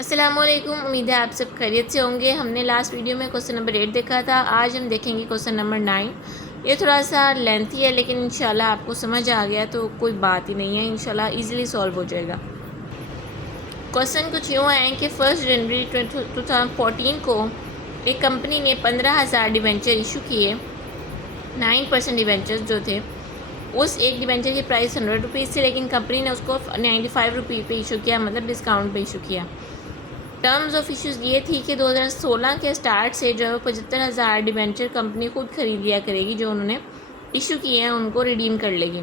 अस्सलामुअलैकुम। उम्मीद है आप सब खैरियत से होंगे। हमने लास्ट वीडियो में क्वेश्चन नंबर 8 देखा था। आज हम देखेंगे क्वेश्चन नंबर 9। ये थोड़ा सा लेंथी है लेकिन इंशाल्लाह आपको समझ आ गया तो कोई बात ही नहीं है, इंशाल्लाह इजीली सॉल्व हो जाएगा। क्वेश्चन कुछ यूँ है कि 1 जनवरी 2014 को एक कंपनी ने 15,000 डिबेंचर इशू किए। 9% डिबेंचर्स जो थे, उस एक डिबेंचर की प्राइस 100 रुपीज़ थी, लेकिन कंपनी ने उसको 95 रुपये पे इशू किया, मतलब डिस्काउंट पे इशू किया। टर्म्स ऑफ इश्यूज़ ये थी कि 2016 के स्टार्ट से जो है वो 75,000 डिबेंचर कंपनी खुद खरीद लिया करेगी, जो उन्होंने इशू किए हैं उनको रिडीम कर लेगी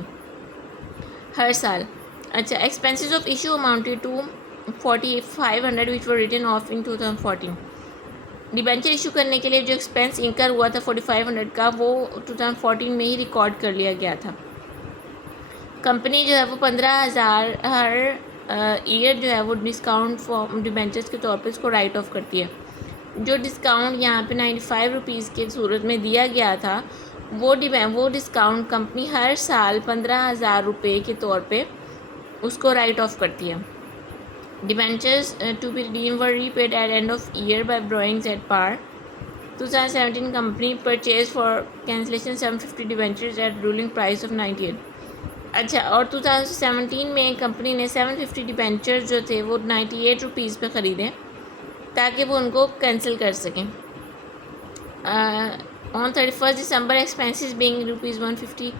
हर साल। अच्छा, expenses of issue amounted to 4,500 which were written off in 2014। Debenture issue करने के लिए जो एक्सपेंस इंकर हुआ था 4,500 का, वो 2014 में ही रिकॉर्ड कर लिया गया था। कंपनी जो है वो 15,000 हर ईयर जो है वो डिस्काउंट फॉर डिबेंचर्स के तौर पे इसको राइट ऑफ करती है। जो डिस्काउंट यहाँ पे 95 रुपीज़ के सूरत में दिया गया था, वो डिस्काउंट कंपनी हर साल 15,000 रुपये के तौर पे उसको राइट ऑफ करती है। Debentures to be redeem were repaid at end of year by borrowings at par. 2017 company purchase for cancellation 750 debentures at ruling price of 98। अच्छा, और 2017 में कंपनी ने 750 डिबेंचर जो थे वो 98 रुपीज़ पे ख़रीदे ताकि वो उनको कैंसिल कर सकें। On 31 December expenses being ₹150।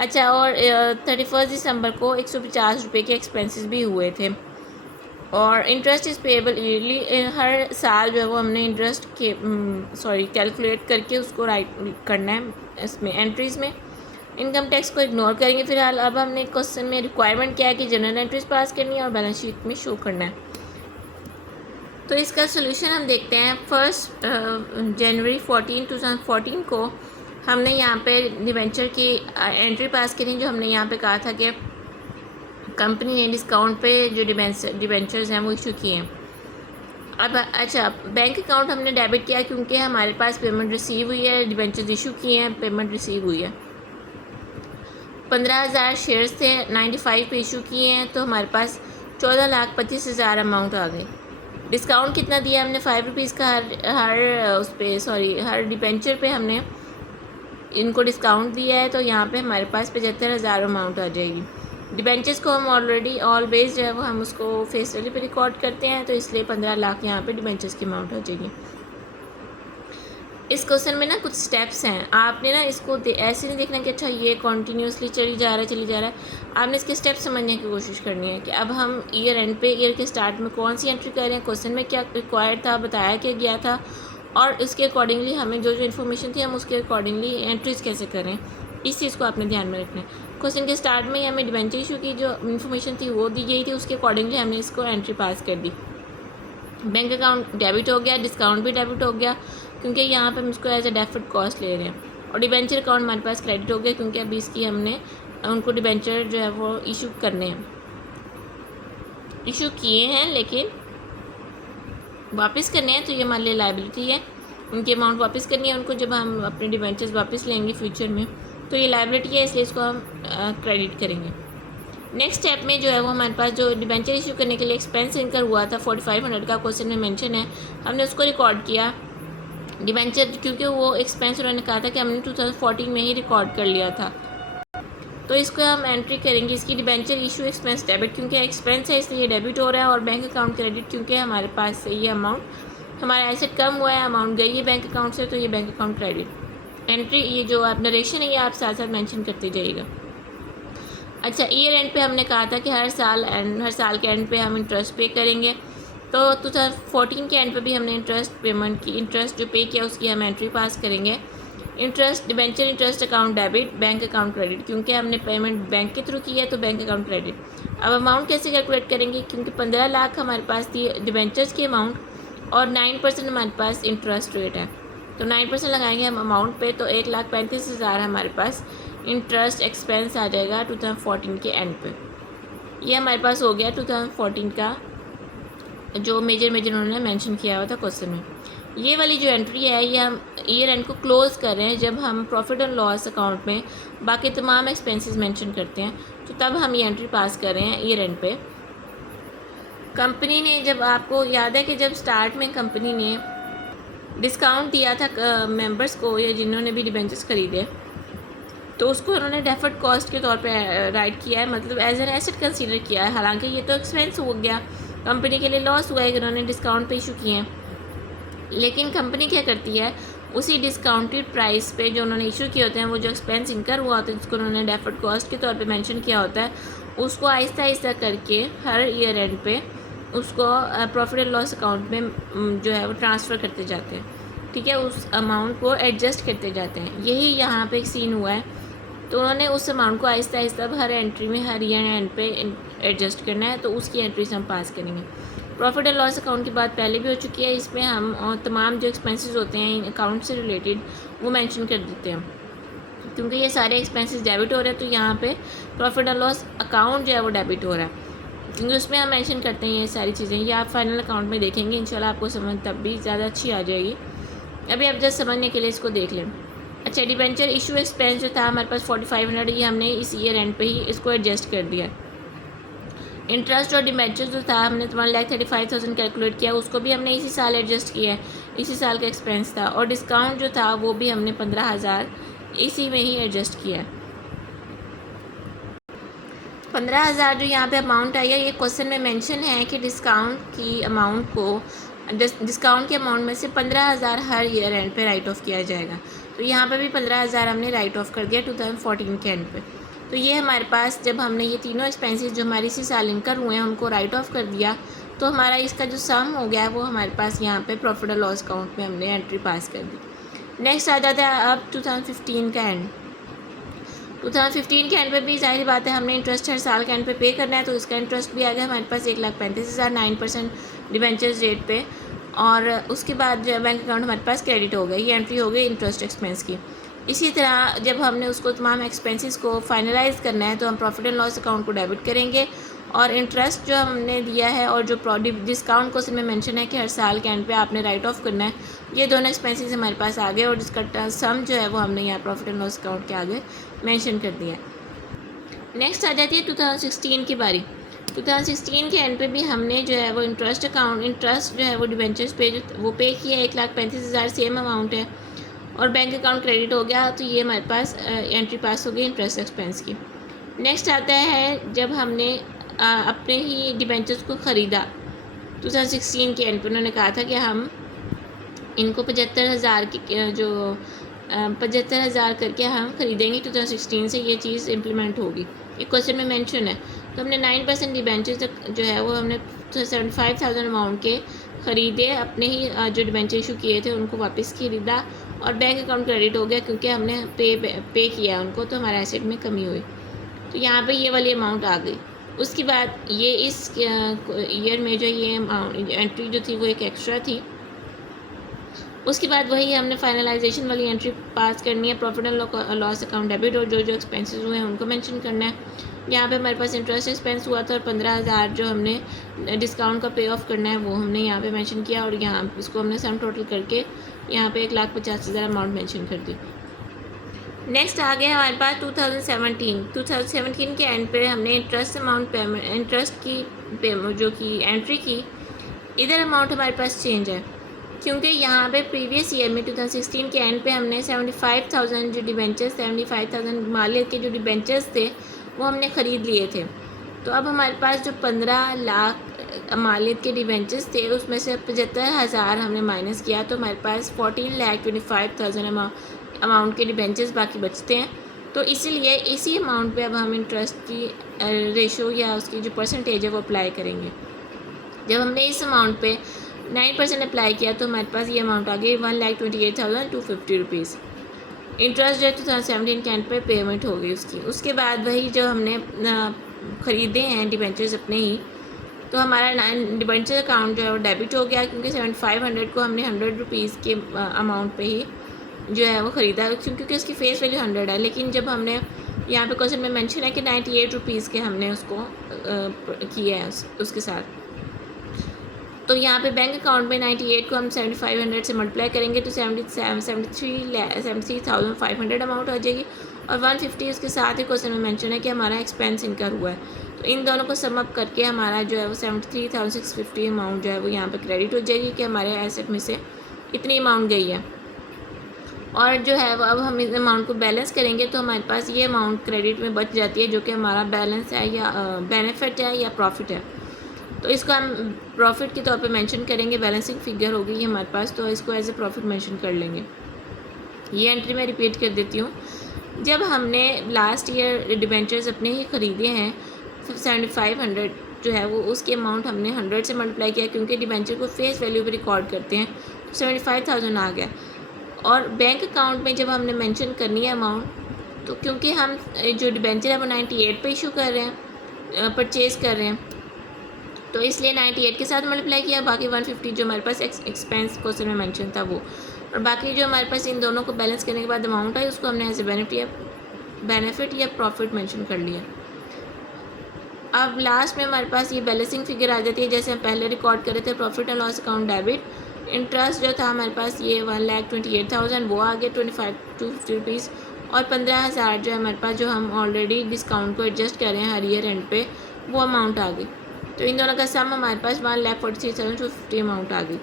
अच्छा, और 31 दिसंबर को 150 रुपये के एक्सपेंसेस भी हुए थे। और इंटरेस्ट इज़ पेएबल ईयरली, हर साल जो है वो हमने इंटरेस्ट के कैलकुलेट करके उसको राइट करना है इसमें एंट्रीज़ में। इनकम टैक्स को इग्नोर करेंगे फ़िलहाल। अब हमने क्वेश्चन में रिक्वायरमेंट क्या है कि जनरल एंट्रीज पास करनी है और बैलेंस शीट में शो करना है। तो इसका सोल्यूशन हम देखते हैं। 1 जनवरी 2014 को हमने यहाँ पे डिबेंचर की एंट्री पास करी, जो हमने यहाँ पे कहा था कि कंपनी ने डिस्काउंट पे जो डिबेंचर्स हैं वो इशू किए हैं। अब अच्छा, बैंक अकाउंट हमने डेबिट किया क्योंकि हमारे पास पेमेंट रिसीव हुई है, डिबेंचर्स इशू किए हैं, पेमेंट रिसीव हुई है। 15,000 शेयर्स थे, 95 पे इशू किए हैं, तो हमारे पास 14,25,000 अमाउंट आ गई। डिस्काउंट कितना दिया हमने? 5 रुपीज़ का हर डिबेंचर पे हमने इनको डिस्काउंट दिया है, तो यहाँ पे हमारे पास 75,000 अमाउंट आ जाएगी। डिबेंचर्स को हम ऑलरेडी ऑलवेज जो है वो हम उसको फेस वैल्यू पे रिकॉर्ड करते हैं, तो इसलिए 15 लाख यहाँ पे डिबेंचर्स की अमाउंट आ जाएगी। इस क्वेश्चन में ना कुछ स्टेप्स हैं, आपने ना इसको ऐसे नहीं देखना कि अच्छा ये कॉन्टीन्यूसली चली जा रहा है। आपने इसके स्टेप समझने की कोशिश करनी है कि अब हम ईयर एंड पे, ईयर के स्टार्ट में कौन सी एंट्री कर रहे हैं, क्वेश्चन में क्या रिक्वायर्ड था, बताया क्या गया था, और उसके अकॉर्डिंगली हमें जो जो इन्फॉर्मेशन थी हम उसके अकॉर्डिंगली एंट्रीज़ कैसे करें, इस चीज़ को आपने ध्यान में रखना है। क्वेश्चन के स्टार्ट में ही हमें डिबेंचर इशू की जो इन्फॉर्मेशन थी वो दी गई थी, उसके अकॉर्डिंगली हमने इसको एंट्री पास कर दी। बैंक अकाउंट डेबिट हो गया, डिस्काउंट भी डेबिट हो गया क्योंकि यहाँ पे हम इसको एज ए डेफर्ड कॉस्ट ले रहे हैं। और डिबेंचर अकाउंट हमारे पास क्रेडिट हो गया क्योंकि अभी इसकी हमने उनको डिबेंचर जो है वो इशू करने हैं, इशू किए हैं लेकिन वापस करने हैं, तो ये हमारे लिए लाइबिलिटी है। उनकी अमाउंट वापस करनी है उनको, जब हम अपने डिबेंचर्स वापस लेंगे फ्यूचर में, तो ये लाइबिलिटी है, इसलिए इसको हम क्रेडिट करेंगे। नेक्स्ट स्टेप में जो है वो हमारे पास जो डिबेंचर इशू करने के लिए एक्सपेंस इनकर हुआ था 4,500 का, क्वेश्चन में मेंशन है, हमने उसको रिकॉर्ड किया डिबेंचर, क्योंकि वो एक्सपेंस उन्होंने कहा था कि हमने 2014 में ही रिकॉर्ड कर लिया था, तो इसको हम एंट्री करेंगे। इसकी डिबेंचर इशू एक्सपेंस डेबिट, क्योंकि एक्सपेंस है इसलिए डेबिट हो रहा है, और बैंक अकाउंट क्रेडिट क्योंकि हमारे पास से ये अमाउंट हमारा एसेट कम हुआ है, अमाउंट गई है बैंक अकाउंट से, तो ये बैंक अकाउंट क्रेडिट। एंट्री ये जो आप नरेशन है ये आप साथ साथ मेंशन करते जाइएगा। अच्छा, ईयर एंड पे हमने कहा था कि हर साल के एंड पे हम इंटरेस्ट पे करेंगे, तो 2014 के एंड पे भी हमने इंटरेस्ट जो पे किया उसकी हम एंट्री पास करेंगे। Interest debenture interest account debit, bank account credit, क्योंकि हमने पेमेंट बैंक के थ्रू की है तो बैंक अकाउंट क्रेडिट। अब अमाउंट कैसे कैलकुलेट करेंगे, क्योंकि 15 लाख हमारे पास थी डिबेंचर्स की अमाउंट और 9% हमारे पास इंटरेस्ट रेट है, तो 9% लगाएंगे हम अमाउंट पे, तो 1,35,000 हमारे पास इंटरेस्ट एक्सपेंस आ जाएगा 2014 के एंड पे। ये हमारे पास हो गया 2014 का जो मेजर उन्होंने मेंशन किया हुआ था क्वेश्चन में। ये वाली जो एंट्री है ये हम ईयर एंड को क्लोज़ कर रहे हैं, जब हम प्रॉफिट एंड लॉस अकाउंट में बाकी तमाम एक्सपेंसेस मेंशन करते हैं, तो तब हम ये एंट्री पास कर रहे हैं ईयर एंड पे। कंपनी ने, जब आपको याद है कि जब स्टार्ट में कंपनी ने डिस्काउंट दिया था मेंबर्स को या जिन्होंने भी डिबेंचर्स ख़रीदे, तो उसको उन्होंने डेफर्ड कॉस्ट के तौर पे राइट किया है, मतलब एज एन एसेट कंसीडर किया है। हालांकि ये तो एक्सपेंस हो गया, कंपनी के लिए लॉस हुआ है कि उन्होंने डिस्काउंट पे इशू किए हैं, लेकिन कंपनी क्या करती है, उसी डिस्काउंटेड प्राइस पे जो उन्होंने इशू किए होते हैं, वो जो एक्सपेंस इनकर हुआ होता है जिसको उन्होंने डेफर्ड कॉस्ट के तौर पे मेंशन किया होता है, उसको आहिस्ता आहिस्ता करके हर ईयर एंड पे उसको प्रॉफिट एंड लॉस अकाउंट में जो है वो ट्रांसफ़र करते जाते हैं। ठीक है, उस अमाउंट को एडजस्ट करते जाते हैं। यही यहाँ पे एक सीन हुआ है। तो उन्होंने उस अमाउंट को आहिस्ता आहिस्ता हर एंट्री में हर ईयर एंड पे एडजस्ट करना है, तो उसकी एंट्री से हम पास करेंगे। प्रॉफिट एंड लॉस अकाउंट की बात पहले भी हो चुकी है, इसमें हम और तमाम जो एक्सपेंसेस होते हैं इन अकाउंट से रिलेटेड वो मेंशन कर देते हैं, क्योंकि ये सारे एक्सपेंसेस डेबिट हो रहे हैं, तो यहाँ पे प्रॉफिट एंड लॉस अकाउंट जो है वो डेबिट हो रहा है, क्योंकि उसमें हम मेंशन करते हैं ये सारी चीज़ें। ये आप फाइनल अकाउंट में देखेंगे, इंशाल्लाह आपको समझ तब भी ज़्यादा अच्छी आ जाएगी। अभी आप जस्ट समझने के लिए इसको देख लें। अच्छा, डिबेंचर इशू एक्सपेंस जो था हमारे पास 4500, ये हमने इस ईयर एंड पे ही इसको एडजस्ट कर दिया। इंटरेस्ट और डिबेंचर जो था हमने 1,35,000 कैलकुलेट किया, उसको भी हमने इसी साल एडजस्ट किया है, इसी साल का एक्सपेंस था। और डिस्काउंट जो था वो भी हमने 15,000 इसी में ही एडजस्ट किया है। 15,000 जो यहाँ पे अमाउंट आई है, ये क्वेश्चन में मेंशन है कि डिस्काउंट की अमाउंट को डिस्काउंट के अमाउंट में से 15,000 हर ईयर एंड पे राइट ऑफ किया जाएगा। तो यहाँ पे भी 15,000 हमने राइट ऑफ कर दिया 2014 के एंड पे। तो ये हमारे पास जब हमने ये तीनों एक्सपेंसेस जो हमारे इसी साल इनकर हुए हैं उनको राइट ऑफ कर दिया, तो हमारा इसका जो सम हो गया है वो हमारे पास यहाँ पे प्रॉफिट और लॉस अकाउंट में हमने एंट्री पास कर दी। नेक्स्ट आ जाता है अब 2015 का एंड। 2015 के एंड पे भी जाहिर बात है हमने इंटरेस्ट हर साल के एंड पे करना है, तो इसका इंटरेस्ट भी आ गया हमारे पास 1,35,000 9% डिबेंचर्स रेट पे। और उसके बाद जो बैंक अकाउंट हमारे पास क्रेडिट हो गया, ये एंट्री हो गई इंटरेस्ट एक्सपेंस की। इसी तरह जब हमने उसको तमाम एक्सपेंसेस को फाइनलाइज करना है, तो हम प्रॉफिट एंड लॉस अकाउंट को डेबिट करेंगे, और इंटरेस्ट जो हमने दिया है और जो डिस्काउंट को उसमें मेंशन है कि हर साल के एंड पे आपने राइट ऑफ करना है, ये दोनों एक्सपेंसेस हमारे पास आ गए, और जिसका सम जो है वो हमने यहाँ प्रॉफिट एंड लॉस अकाउंट के आगे मेंशन कर दिया है। नेक्स्ट आ जाती है 2016 की बारी। 2016 के एंड पे भी हमने जो है वो इंटरेस्ट जो है वो डिबेंचर्स पे वो पे किया 1,35,000 सेम अमाउंट है, और बैंक अकाउंट क्रेडिट हो गया, तो ये हमारे पास एंट्री पास हो गई इंटरेस्ट एक्सपेंस की। नेक्स्ट आता है जब हमने अपने ही डिबेंचर्स को ख़रीदा 2016 के एंड पे, उन्होंने कहा था कि हम इनको 75,000 की जो 75,000 करके हम ख़रीदेंगे 2016 से, ये चीज़ इम्प्लीमेंट होगी, ये क्वेश्चन में मेंशन है। तो हमने 9% डिबेंचर्स जो है वो हमने 75,000 अमाउंट के ख़रीदे, अपने ही जो डिबेंचर इशू किए थे उनको वापस खरीदा, और बैंक अकाउंट क्रेडिट हो गया क्योंकि हमने पे किया उनको, तो हमारे एसेट में कमी हुई। तो यहाँ पे ये वाली अमाउंट आ गई। उसके बाद ये इस ईयर में जो ये एंट्री जो थी वो एक एक्स्ट्रा थी। उसके बाद वही हमने फाइनलाइजेशन वाली एंट्री पास करनी है, profit and loss account debit, और जो जो एक्सपेंसेस हुए हैं उनको मेंशन करना है। यहाँ पे हमारे पास इंटरेस्ट एक्सपेंस हुआ था, और 15,000 जो हमने डिस्काउंट का पे ऑफ करना है वो हमने यहाँ पे मेंशन किया, और यहाँ इसको हमने सम टोटल करके यहाँ पे 1,50,000 अमाउंट मेंशन कर दी। नेक्स्ट आ गया हमारे पास 2017 के एंड पे हमने इंटरेस्ट अमाउंट पेमेंट, इंटरेस्ट की जो की एंट्री की, इधर अमाउंट हमारे पास चेंज है, क्योंकि यहाँ पे प्रीवियस ईयर में 2016 के एंड पे हमने 75,000 जो डिबेंचर्स 75,000 मालियत के जो डिबेंचर्स थे वो हमने ख़रीद लिए थे। तो अब हमारे पास जो 15 लाख मालियत के डिबेंचर्स थे उसमें से 75,000 हमने माइनस किया, तो हमारे पास 14,25,000 अमाउंट के डिबेंचर्स बाकी बचते हैं। तो इसीलिए इसी अमाउंट पे अब हम इंटरेस्ट की रेशो या उसकी जो परसेंटेज है वो अप्लाई करेंगे। जब हमने इस अमाउंट पे 9% अप्लाई किया, तो हमारे पास ये अमाउंट आ गई 1,28,250 रुपीज़। इंटरेस्ट जो है 2017 के एंड पे पेमेंट हो गई उसकी। उसके बाद वही जो हमने ख़रीदे हैं डिबेंचर्स अपने ही, तो हमारा डिबेंचर अकाउंट जो है वो डेबिट हो गया, क्योंकि 7,500 को हमने 100 रुपीज़ के अमाउंट पे ही जो है वो ख़रीदा, क्योंकि उसकी फेस वैल्यू 100 है। लेकिन जब हमने यहाँ पे क्वेश्चन में मेंशन है कि 98 रुपीज़ के हमने उसको किया है उसके साथ, तो यहाँ पे बैंक अकाउंट में 98 को हम 7,500 से मल्टीप्लाई करेंगे, तो 73,500 अमाउंट आ जाएगी, और 150 उसके साथ ही क्वेश्चन में मेंशन है कि हमारा एक्सपेंस इनकर हुआ है। तो इन दोनों को सम अप करके हमारा जो है वो 73,650 अमाउंट जो है वो यहाँ पे क्रेडिट हो जाएगी कि हमारे एसेट में से इतनी अमाउंट गई है। और जो है वो अब हम इस अमाउंट को बैलेंस करेंगे तो हमारे पास ये अमाउंट क्रेडिट में बच जाती है, जो कि हमारा बैलेंस है या बेनिफिट है या प्रॉफिट है। तो इसको हम प्रॉफिट के तौर पे मेंशन करेंगे, बैलेंसिंग फिगर होगी ये हमारे पास, तो इसको एज ए प्रॉफिट मेंशन कर लेंगे। ये एंट्री मैं रिपीट कर देती हूँ। जब हमने लास्ट ईयर डिबेंचर्स अपने ही ख़रीदे हैं 7500 जो है वो उसके अमाउंट हमने 100 से मल्टीप्लाई किया, क्योंकि डिबेंचर को फेस वैल्यू पे रिकॉर्ड करते हैं, तो 75,000 आ गया। और बैंक अकाउंट में जब हमने मेंशन करनी है अमाउंट, तो क्योंकि हम जो डिबेंचर है वो 98 पे इशू कर रहे हैं, परचेज़ कर रहे हैं, तो इसलिए 98 के साथ मल्टीप्लाई किया, बाकी 150 जो हमारे पास एक्सपेंस क्वेश्चन में मेंशन था वो, और बाकी जो हमारे पास इन दोनों को बैलेंस करने के बाद अमाउंट है उसको हमने एज ए बेनिफिट या प्रॉफिट मेंशन कर लिया। अब लास्ट में हमारे पास ये बैलेंसिंग फिगर आ जाती है, जैसे हम पहले रिकॉर्ड कर रहे थे profit and loss account debit. Interest जो था हमारे पास ये 1,28,000 वो आ गया 250 रुपीज़, और 15,000 जो है हमारे पास जो हम ऑलरेडी डिस्काउंट को एडजस्ट कर रहे हैं हर ईयर एंड पे, वो अमाउंट आ गई। तो इन दोनों का सम हमारे पास 1,43,250 अमाउंट आ गई।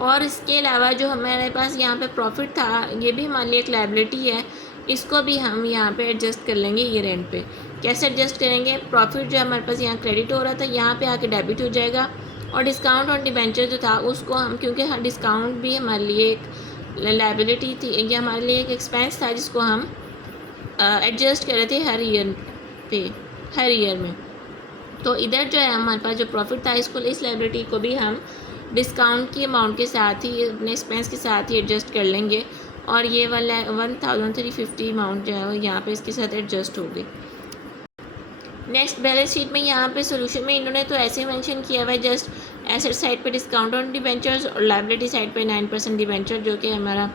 और इसके अलावा जो हमारे पास यहाँ पे प्रॉफिट था, ये भी हमारे लिए एक लायबिलिटी है, इसको भी हम यहाँ पे एडजस्ट कर लेंगे ईयर एंड पे। कैसे एडजस्ट करेंगे? प्रॉफिट जो हमारे पास यहाँ क्रेडिट हो रहा था यहाँ पे आके डेबिट हो जाएगा, और डिस्काउंट ऑन डिबेंचर जो था उसको हम, क्योंकि डिस्काउंट भी हमारे लिए एक लायबिलिटी थी, ये हमारे लिए एक एक्सपेंस था जिसको हम एडजस्ट कर रहे थे हर ईयर में। तो इधर जो है हमारे पास जो प्रॉफिट था इसको, इस लायबिलिटी को भी हम डिस्काउंट की अमाउंट के साथ ही, अपने एक्सपेंस के साथ ही एडजस्ट कर लेंगे, और ये 1,350 अमाउंट जो है वो यहाँ पे इसके साथ एडजस्ट होगी। नेक्स्ट बैलेंस शीट में यहाँ पे सोल्यूशन में इन्होंने तो ऐसे मेंशन किया हुआ है, जस्ट एसेट साइड पे डिस्काउंट ऑन डिबेंचर्स और लायबिलिटी साइड पे 9% डिबेंचर जो कि हमारा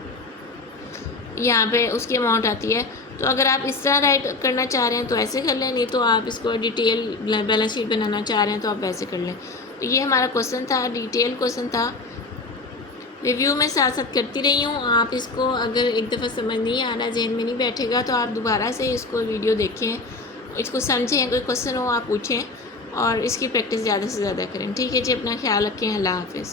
यहाँ पे उसकी अमाउंट आती है। तो अगर आप इस तरह राइट करना चाह रहे हैं तो ऐसे कर लें, नहीं तो आप इसको डिटेल बैलेंस शीट बनाना चाह रहे हैं तो आप वैसे कर लें। तो ये हमारा क्वेश्चन था, डिटेल क्वेश्चन था, रिव्यू में साथ साथ करती रही हूँ। आप इसको अगर एक दफ़ा समझ नहीं आ रहा, जहन में नहीं बैठेगा, तो आप दोबारा से इसको वीडियो देखें, इसको समझें, कोई क्वेश्चन हो आप पूछें, और इसकी प्रैक्टिस ज़्यादा से ज़्यादा करें। ठीक है जी, अपना ख्याल रखें, अल्लाह हाफ़िज़।